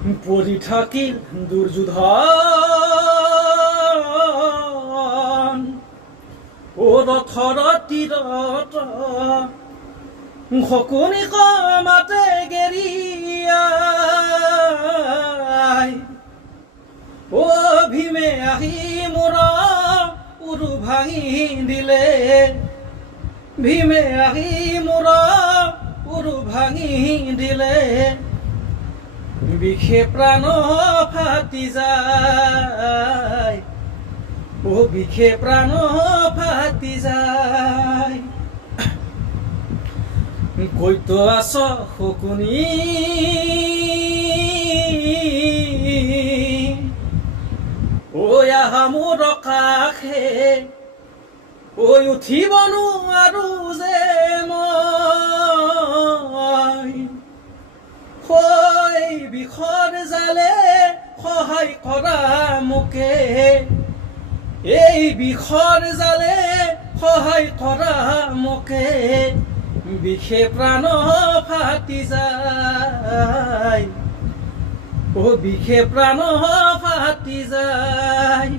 পৰি থাকিল দুৰ্যোধন ও ৰথৰ তীৰত শকুনি মাতে গেৰিয়াই ও ভীমে আহি মোৰ উৰু ভাঙি দিলে ভীমে আহি মোৰ উৰু ভাঙি দিলে বিষে প্ৰাণ ফাটি যায় ও বিষে প্ৰাণ ফাটি যায় কৈতো আছ শকুনি ঐ আহা মোৰ কাষে ঐ উঠিব নোৱাৰো যে মই এই বিষৰ জালে সহায় কৰা মোকে এই বিষৰ জালে সহায় কৰা মোকে বিষে প্ৰাণ ফাটি যায় ও বিষে প্ৰাণ ফাটি যায়